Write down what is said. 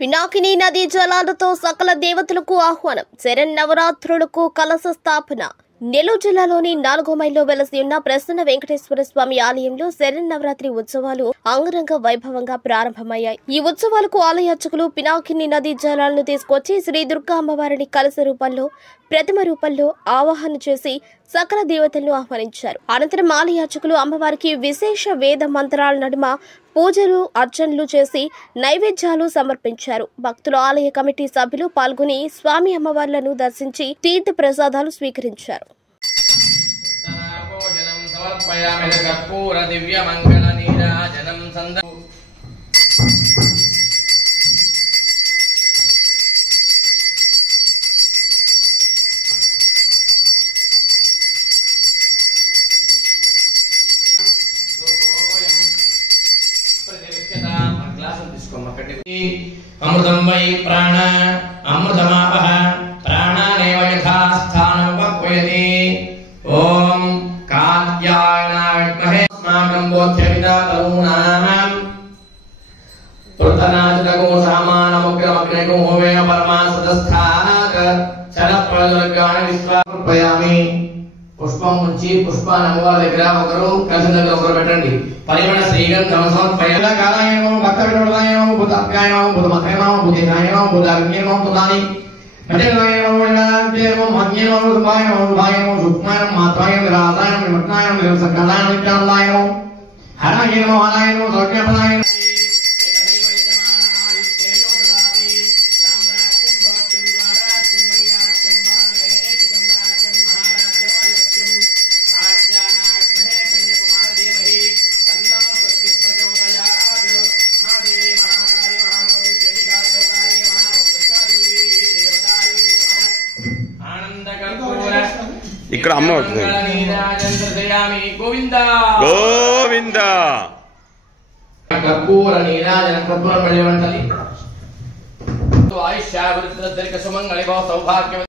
పినాకిని నదీ జలాలతో సకల దేవతలకు ఆహ్వానం. శరన్నవరాత్రులకు కలశ స్థాపన. నెల్లూరు జిల్లాలోని 4వ మైల్లో వెలసి ఉన్న ప్రసన్న వెంకటేశ్వర స్వామి ఆలయంలో శరన్నవరాత్రి ఉత్సవాలు అంగరంగ వైభవంగా ప్రారంభమయ్యాయి. ఈ ఉత్సవాలకు ఆలయ అర్చకులు పినాకిని నదీ జలాలను తీసుకొచ్చి శ్రీ దుర్గా అమ్మవారిని కలశ రూపంలో, ప్రతిమ రూపంలో ఆవాహన చేసి సకల దేవతలను ఆహ్వానించారు. అనంతరం ఆలయ అర్చకులు అమ్మవారికి విశేష వేద మంత్రాల నడుమ పూజలు, అర్చనలు చేసి నైవేద్యాలు సమర్పించారు. భక్తులు, ఆలయ కమిటీ సభ్యులు పాల్గొని స్వామి అమ్మవార్లను దర్శించి తీర్థ ప్రసాదాలు స్వీకరించారు. अमृतं वै प्राण अमृतमापः प्राणानेव यथा स्थानं वक्वयति ओम कात्यायनाय विद्महे अस्माकं बोध्यविदा तरूणां प्रथनाजगो सामानमुग्रमग्नेको होवे परमासदस्थाक शरप्रज्वलगान विश्वापयामि पुष्पं मुंची पुष्पान अమ్మవారి దగ్గర ఒకరు కలిసి దగ్గర ఒకరు పెట్టండి. పరిమళ శ్రీగంధం సమర్పయామి. కాలాయనో భక్తవినోదాయనో భూతాకాయనో భూతమకాయనో భూతికాయనో భూతాగ్నియనో తుదాని నటేనాయనో వణాంతేనో మన్యనో సుభాయనో సుభాయనో సుక్మాయనో మాత్రాయనో విరాసాయనో విమత్నాయనో విరసకాలాయనో విచాలాయనో హరాయనో హరాయనో సౌఖ్యపదాయనో ఇక్కడ అమ్మ అవుతుంది. గోవింద గోవింద కర్పూర నీరాజన కర్పూరం వెళ్ళి వంటలి ఆయుష్యాభివృద్ధి సుమంగళి సౌభాగ్య